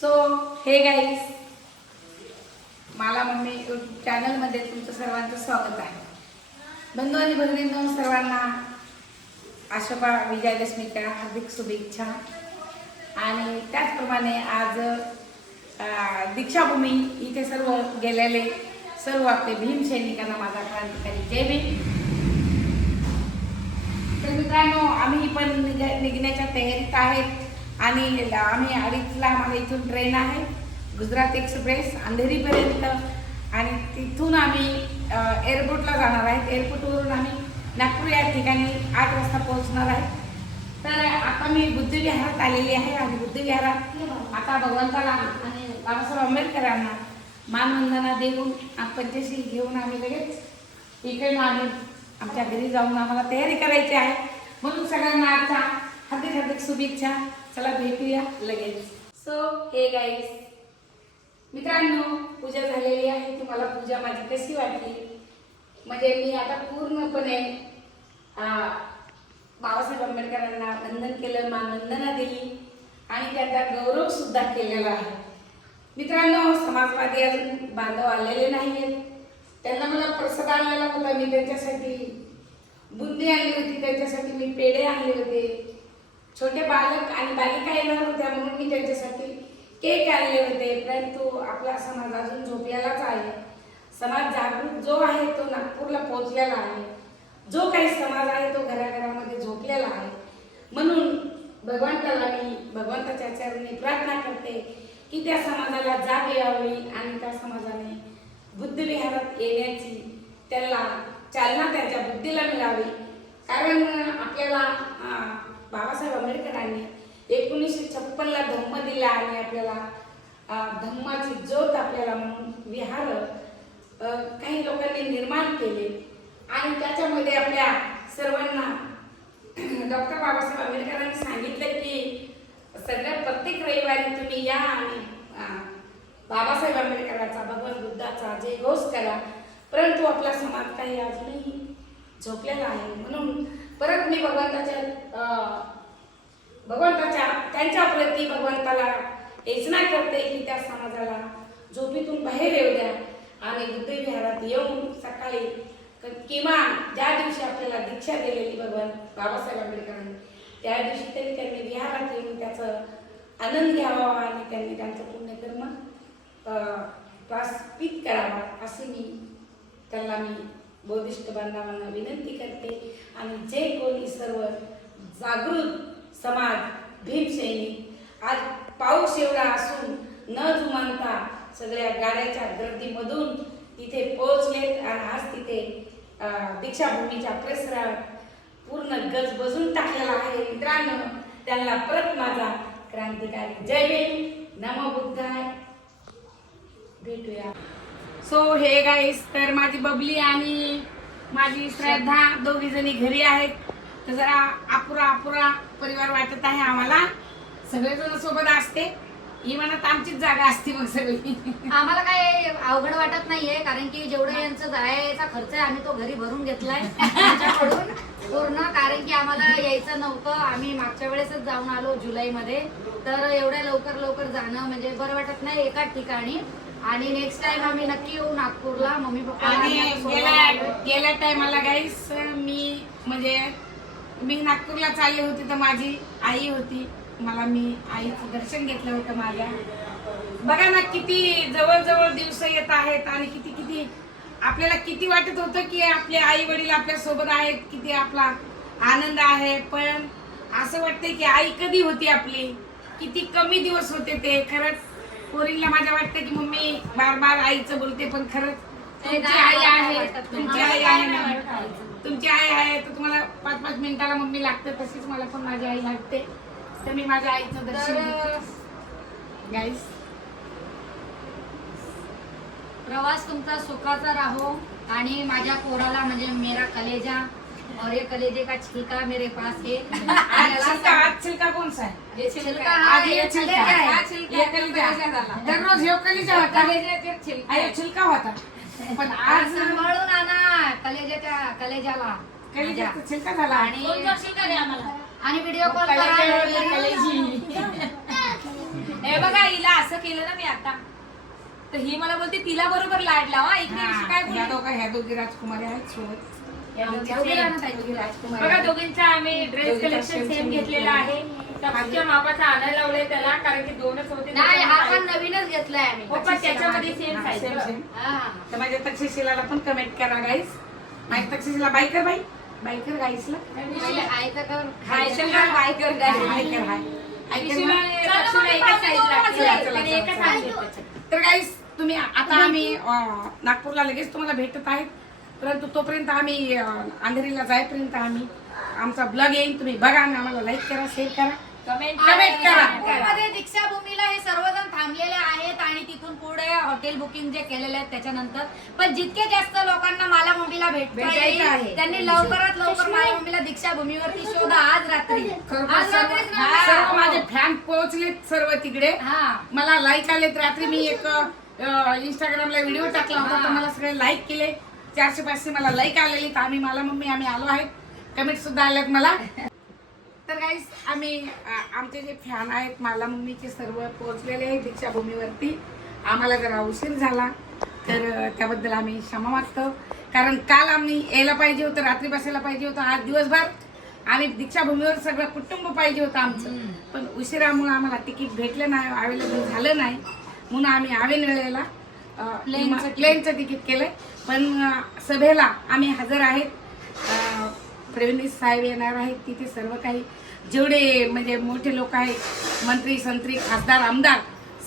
So hey guys, मला mummy YouTube चॅनलमध्ये तुमचं सर्वांचं स्वागत आहे. बंधू आणि भगिनींनो, सर्वांना आशोबा विजयादशमीच्या हार्दिक शुभेच्छा. आणि त्याचप्रमाणे आज दीक्षाभूमी इथे सर्व गेलेले सर्व आपले भीम सैनिकांना माझा क्रांतिकारी जय भीम. तर मित्रांनो, आम्ही पण निघण्याच्या तयारीत आहेत आणि आम्ही 2:30ला आम्हाला इथून ट्रेन आहे गुजरात एक्सप्रेस अंधेरीपर्यंत. आणि तिथून आम्ही एअरपोर्टला जाणार आहेत. एअरपोर्टवरून आम्ही नागपूर या ठिकाणी 8 वाजता पोहोचणार आहे. तर आता मी बुद्धविहारात आलेली आहे आणि बुद्धविहारात आता भगवंताला आणि बाबासाहेब आंबेडकरांना मानवंदना देऊन पंचशील घेऊन आम्ही लगेच इकडे आम्ही आमच्या घरी जाऊन आम्हाला तयारी करायची आहे. म्हणून सगळ्यांना आजच्या हार्दिक हार्दिक शुभेच्छा. चला भेटूया लगेच. सो हे गाईस, मित्रांनो, पूजा झालेली आहे. तुम्हाला पूजा माझी कशी वाटली? म्हणजे मी आता पूर्णपणे बाबासाहेब आंबेडकरांना वंदन केलं, मानवंदना दिली आणि त्यांचा गौरव सुद्धा केलेला आहे. मित्रांनो, समाजवादी अजून बांधव आलेले नाहीत. त्यांना मला प्रसाद आणलेला होता. मी त्यांच्यासाठी बुंदी आणली होती, त्यांच्यासाठी मी पेढे आणले होते. छोटे बालक आणि बालिका येणार होत्या म्हणून मी त्यांच्यासाठी केक आणले होते. परंतु आपला समाज अजून झोपलेलाच आहे. समाज जागृत जो आहे तो नागपूरला पोहोचलेला आहे. जो काही समाज आहे तो घराघरामध्ये झोपलेला आहे. म्हणून भगवंताला मी भगवंताच्या चरणी प्रार्थना करते की त्या समाजाला जाग यावी आणि त्या समाजाने बुद्धविहारात येण्याची त्याला चालना त्यांच्या बुद्धीला मिळावी. कारण आपल्याला बाबासाहेब आंबेडकरांनी 1956ला धम्म दिला आणि आपल्याला धम्माची ज्योत आपल्याला म्हणून विहार काही लोकांनी निर्माण केले. आणि त्याच्यामध्ये आपल्या सर्वांना डॉक्टर बाबासाहेब आंबेडकरांनी सांगितलं की सगळ्या प्रत्येक रविवारी तुम्ही या आणि बाबासाहेब आंबेडकरांचा, भगवान बुद्धाचा जय घोष करा. परंतु आपला समाज काही अजूनही झोपलेला आहे. म्हणून परत मी भगवंताच्या त्यांच्या प्रती भगवंताला याचना करते की त्या समाजाला झोपेतून बाहेर येऊ द्या आणि बुद्धविहारात येऊन सकाळी किमान ज्या दिवशी आपल्याला दीक्षा दिलेली भगवान बाबासाहेब आंबेडकरांनी त्या दिवशी तरी त्यांनी विहारात येऊन त्याचं आनंद घ्यावा आणि त्यांनी त्यांचं पुण्यकर्म प्रस्फित करावा असे त्यांना मी बौद्धिस्ट बांधवांना विनंती करते. आणि जे कोणी सर्व जागृत समाज भीम सैनिक आज पाऊस एवढा असून न जुमानता सगळ्या गाड्याच्या गर्दीमधून तिथे पोहोचलेत आणि आज तिथे दीक्षाभूमीच्या परिसरात पूर्ण गजबजून टाकलेला आहे. मित्रांनो, त्यांना परत माझा क्रांतिकारी जय भीम, नमो बुद्धाय. भेटूया. सो हे गाईस, तर माझी बबली आणि माझी श्रद्धा दोघी जणी घरी आहेत. तर जरा अपुरा परिवार वाटत आहे आम्हाला. सगळेजण सोबत असते, ही म्हणत आमचीच जागा असते. मग सगळी आम्हाला काय अवघड वाटत नाहीये, कारण की जेवढं यांचं जायचा खर्च आहे आम्ही तो घरी भरून घेतलाय त्यांच्याकडून पूर्ण. कारण की आम्हाला यायचं नव्हतं, आम्ही मागच्या वेळेसच जाऊन आलो जुलैमध्ये. तर एवढ्या लवकर जाणं म्हणजे बरं वाटत नाही एकाच ठिकाणी. आणि नेक्स्ट टाइम आम्ही नक्की येऊ नागपूरला, मम्मी पप्पा. आणि गेल्या टायमाला गाईस मी नागपूरला चालली होती तर माझी आई होती. मी आईचं दर्शन घेतलं होतं माझ्या. बघा ना, किती जवळ दिवस येत आहेत आणि किती आपल्याला किती वाटत होतं की आपले आई वडील आपल्या सोबत आहेत, किती आपला आनंद आहे. पण असं वाटतंय की आई कधी होती आपली, किती कमी दिवस होते ते. खरंच पोरीला माझ्या वाटतं की मम्मी बार आईचं बोलते, पण खरंच तुमची आई आहे, तुमची आई आहे ना, तुमची आई आहे तर तुम्हाला 5 मिनिटाला मम्मी लागतं. तशीच मला पण माझी आई लागते. तर मी माझ्या आईचं दर्शन गाईस. प्रवास तुमचा सुखाचा राहो आणि माझ्या पोराला म्हणजे मेरा कलेजा और ये कलेजे का छिलका मेरे पास है. आज छिलका कौन सा है? ये छिलका आज ये छिलका है. ये कलेजा. दररोज हे कलेजा होता, छिलका होता. पण आज सांभाळून आणा कलेजाला कलेजाचा छिलका झाला. आणि व्हिडिओ कॉल करा. हे बघा हिला असं केलं ना मी आता, तर ही मला बोलते तिला बरोबर लाड लावा इकडे अशी काय बोलली? ह्या दोघी राजकुमारी आहेत सोबत. बघा दोघींचा आम्ही ड्रेस कलेक्शन सेम घेतलेला आहे. टपच्या मापाचा आणायला लावलंय त्याला, कारण की दोनच होते. नाही हा पण नवीनच घेतलाय आम्ही. हो पण त्याच्यामध्ये सेम साईज. तर माझ्या तक्षशिलाला पण कमेंट करा गाईस. माझ्या तक्षशिला बायकर बायकर गाईसला तर गाईस तुम्ही आता आम्ही नागपूरला लगेच तुम्हाला भेटत आहेत, परंतु तोपर्यंत आम्ही अंधेरीला जाईपर्यंत आम्ही आमचा ब्लॉग येईल. तुम्ही बघा आणि आम्हाला लाईक करा, शेअर करा, कमेंट करा. नागपूरमध्ये दीक्षाभूमीला हे सर्वजण थांबलेले आहेत आणि तिथून पुढे हॉटेल बुकिंग जे केलेले आहेत त्याच्यानंतर पण जितके जास्त लोकांना मला मम्मीला भेटायचं आहे त्यांनी लवकरात लवकर मला मम्मीला दीक्षाभूमीवरती शोधा. आज रात्री सर्व माझे फॅन पोहोचलेत सर्व तिकडे. मला लाईक आलेत. रात्री मी एक इंस्टाग्रामला व्हिडिओ टाकला होता, तर मला सगळे लाईक केले. 400-500 मला लाईक आलेले. तर आम्ही आलो आहेत. कमेंट सुद्धा आल्यात मला. तर गाईस आम्ही आमचे जे फॅन आहेत मला मम्मीचे सर्व पोहोचलेले आहेत दीक्षाभूमीवरती. आम्हाला जरा उशीर झाला तर त्याबद्दल आम्ही क्षमा मागतो, कारण काल आम्ही यायला पाहिजे होतं, रात्री बसायला पाहिजे होतं. आज दिवसभर आम्ही दीक्षाभूमीवर सगळं कुटुंब पाहिजे होतं आमचं, पण उशिरामुळे आम्हाला तिकीट भेटलं नाही, अवेलेबल झालं नाही, म्हणून आम्ही आवेन वेळेला प्लेनचं तिकीट केलंय. पण सभेला आम्ही हजर आहेत. फडणवीस साहेब येणार आहेत तिथे. सर्व काही जेवढे म्हणजे मोठे लोक आहेत, मंत्री संत्री खासदार आमदार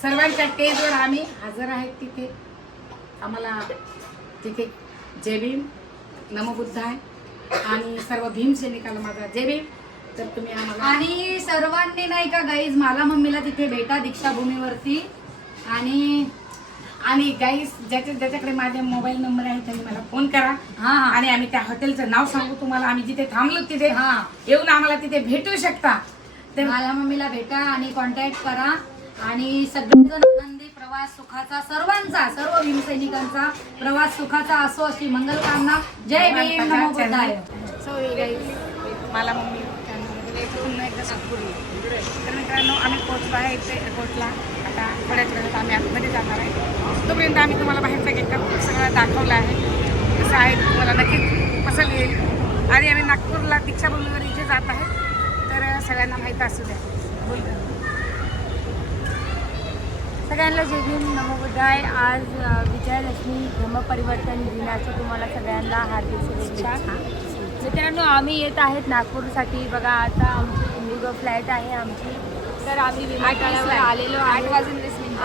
सर्वांच्या स्टेजवर आम्ही हजर आहेत तिथे. आम्हाला तिथे जय भीम, नमो बुद्धाय आणि सर्व भीमसैनिकाला माझा जय भीम. तर तुम्ही आम्हाला आणि सर्वांनी नाही का गाईज मला मम्मीला तिथे भेटा दीक्षाभूमीवरती. आणि गाईस ज्याच्याकडे माझे मोबाईल नंबर आहे त्यांनी मला फोन करा. आणि आम्ही त्या हॉटेलचं नाव सांगू तुम्हाला. आम्ही जिथे थांबलो तिथे येऊन आम्हाला तिथे भेटू शकता. तर मला मम्मीला भेटा आणि कॉन्टॅक्ट करा. आणि सगळेजण आनंदी प्रवास सुखाचा सर्वांचा, सर्व भीमसैनिकांचा प्रवास सुखाचा असो अशी मंगलकामना. जय भीम, नमो बुद्धाय. सो गाईस मला मम्मी पुन्हा एकदा नागपूरला. तर मित्रांनो आम्ही पोहोचलो आहे इथे एअरपोर्टला. आता थोड्याच वेळात आम्ही आतमध्ये जाणार आहे. तोपर्यंत आम्ही तुम्हाला बाहेरचा गेटअप सगळं दाखवलं आहे. कसं आहे तुम्हाला नक्कीच पसंत येईल. आणि आम्ही नागपूरला दीक्षाभूमीवर इथे जात आहे, तर सगळ्यांना माहीत असू द्या. बोल सगळ्यांना जय भीम, नमो बुद्धाय. आज विजयादशमी धर्मपरिवर्तन दिनाच्या तुम्हाला सगळ्यांना हार्दिक शुभेच्छा. मित्रांनो आम्ही येत आहेत नागपूरसाठी. बघा आता आमची इंडिगो फ्लाईट आहे आमची, तर आम्ही विमानतळावर आलेलो आहे.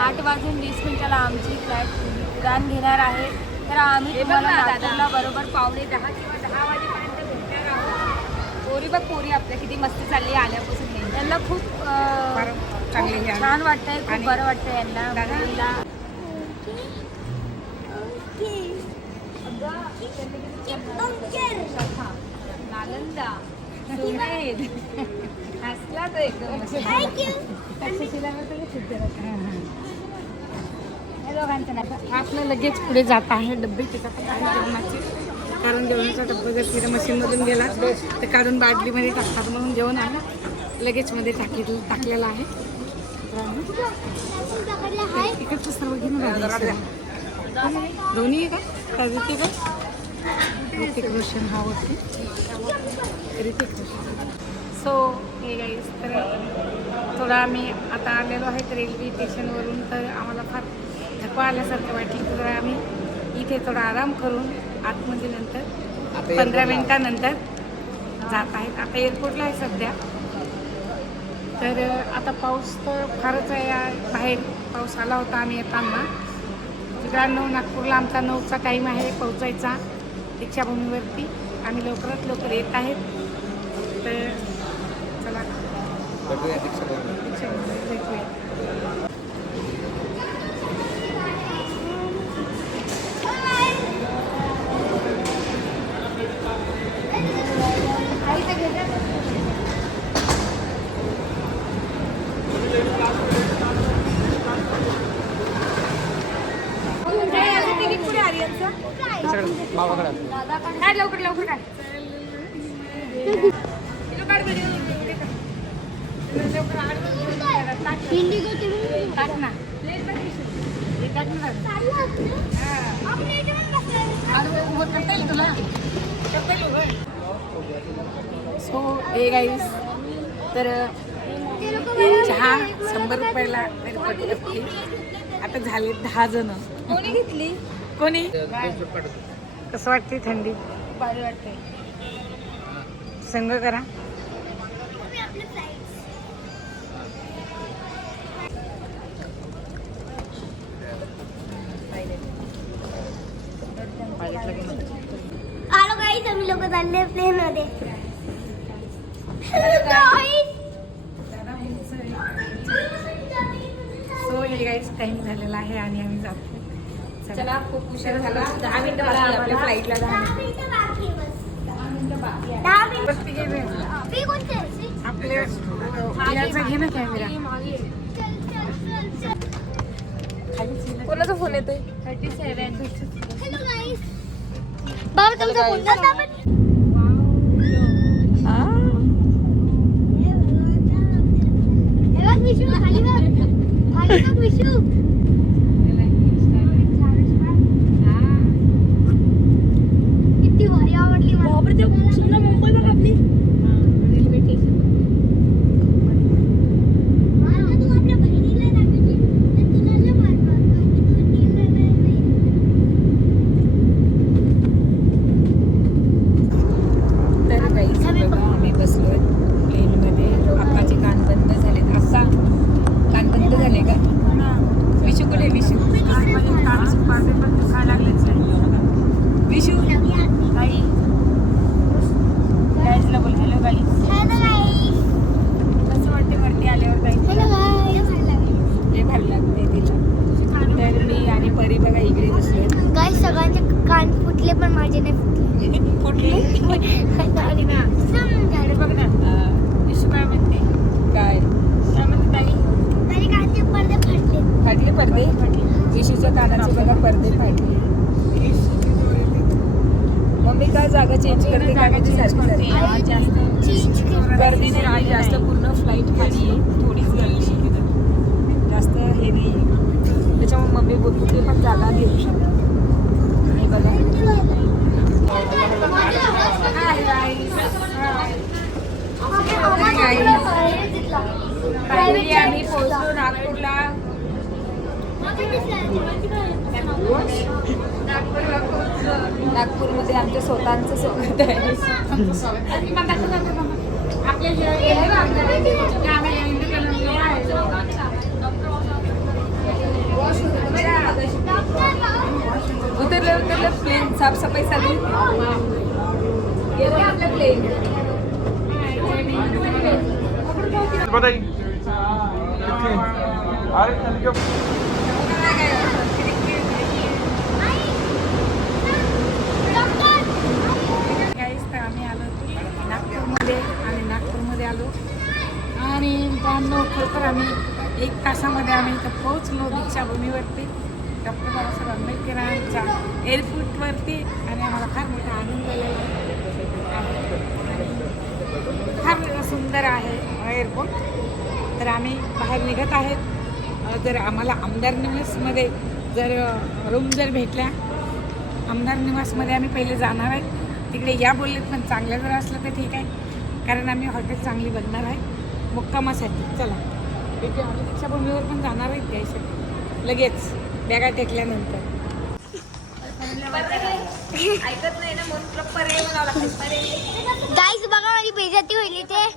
8:20 आमची फ्लाईट उडान घेणार आहे. तर आम्ही तुम्हाला नागपूरला बरोबर 9:45 किंवा 10 वाजेपर्यंत भेटणार आहोत. पोरी बघ पोरी आपल्या किती मस्ती चालली आल्यापासून. त्यांना खूप छान वाटतंय, खूप बरं वाटतंय यांना मुलीला. नालंदा सुमेध हसला तो एकदम. आपलं लगेच पुढे जात आहे. डब्बे त्याच्यात आहे जेवणाचे, कारण जेवणाचा डब्बा जर तिथं मशीनमधून गेला तर काढून बाटलीमध्ये टाकतात, म्हणून जेवण आहे लगेच मध्ये टाकलेलं आहे. इकडचं सर्व घेऊन दोन्ही आहे का ऋतिक ऋतिक रोशन हा होती Hrithik Roshan. So hey guys तर थोडा आम्ही आता आलेलो आहे रेल्वे स्टेशनवरून. तर आम्हाला फार थकवा आल्यासारखं वाटलं, तर आम्ही इथे थोडा आराम करून आतमध्ये नंतर 15 मिनिटानंतर जात आहेत. आता एअरपोर्टला आहे सध्या. तर आता पाऊस तर फारच आहे बाहेर. पाऊस आला होता आम्ही येताना. मित्रांनो नागपूरला आमचा 9चा टाईम आहे पोहोचायचा दीक्षाभूमीवरती. आम्ही लवकरात लवकर येत आहेत. तर चला दीक्षाभूमीवर भेटूया. काय लवकर लवकर काय इंडिगो टाक ना हे टाक ना करता येईल तुला सो हे गाईस तर चहा 100 रुपयाला पडली आता झाले 10 जण कोणी घेतली कोणी कसं वाटते थंडी भारी वाटते संग करा आलो गाईस आम्ही लोक चालले प्लेन मध्ये सो हे गाईस टाइम झालेला आहे आणि आम्ही जातो चला खूप उशीर झाला 10 मिनिटं बाकी आपल्या फ्लाईटला 10 मिनिटं बाकी आहे बस 10 मिनिटं मी कोणते आपल्या याचा घे ना कॅमेरा कोणाचा फोन येतोय 37 हॅलो गाईस बाबा तुमचा फोन दाखवा पण हे बघ विशू खाली बघ विशू किती भारी आवडली मला बापरे ते सुंदर मुंबई बघ आपली रेल्वे स्टेशन मला तू आपल्या बहिणीला दाखवली तर तुला लय मारणार की तू टीमला नाही तर गाईस बघा आम्ही बसलोय प्लेनमध्ये आपाचे कान बंद झालेत असा कान बंद झाले का विशू कुठे विशू विशू गाई गाईजला बोल हॅलो गाई हॅलो गाईस कसं वाटते वरती आल्यावर गाई हॅलो गाईस लय भारी लागते तिला तर मी आणि परी बघा इकडे बसलोय गाईस सगळ्यांचे कान फुटले पण माझे नाही फुटले आणि ना अरे बघ ना विशू काय म्हणते काय म्हणते ताई माझे कानचे पडदे फाटले फाटले पडदे विशूच्या कानाचे बघा पडदे फाटले मम्मी काय जागा चेंज करते काय म्हणजे सारखी चेंज कर गर्दी नाही जास्त पूर्ण फ्लाईट खाली आहे थोडीच गर्दी आहे जास्त हे नाही आहे त्याच्यामुळे मम्मी बोलते ते पण जागा घेऊ शकतो आणि बघा फायनली आम्ही पोहोचलो नागपूरला नागपूरमध्ये आमच्या स्वतःचं स्वागत आहे उतरलं प्लेन साफसफाई चालू गेलं आपलं प्लेन बताइए अरे गाईस तर आम्ही आलो नागपूरमध्ये आलो आणि त्यांना खरोखर आम्ही 1 तासामध्ये आम्ही इथं पोहोचलो दीक्षाभूमीवरती डॉक्टर बाबासाहेब आंबेडकरांच्या एअरपोर्टवरती आणि आम्हाला फार मोठा आनंद झालेला आहे फार सुंदर आहे एअरपोर्ट तर आम्ही बाहेर निघत आहेत जर आम्हाला आमदार निवासमध्ये जर रूम जर भेटल्या आमदार निवासमध्ये आम्ही पहिले जाणार आहे तिकडे या बोललेत पण चांगलं जर असलं तर ठीक आहे कारण आम्ही हॉटेल चांगली बघणार आहे मुक्कामासाठी चला तिथे आम्ही दीक्षाभूमीवर पण जाणार आहेत त्यासाठी लगेच बॅगा टेकल्यानंतर ऐकत नाही ना म्हणून पर्याय गाईस बघा माझी बेइज्जती होईल ते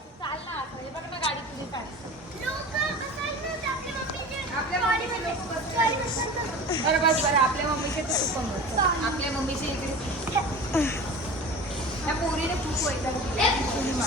बरं बस बरं आपल्या मम्मीचे तर खूप कमवत आपल्या मम्मीचे इकडे त्या पोरीने खूप वैताग दिला.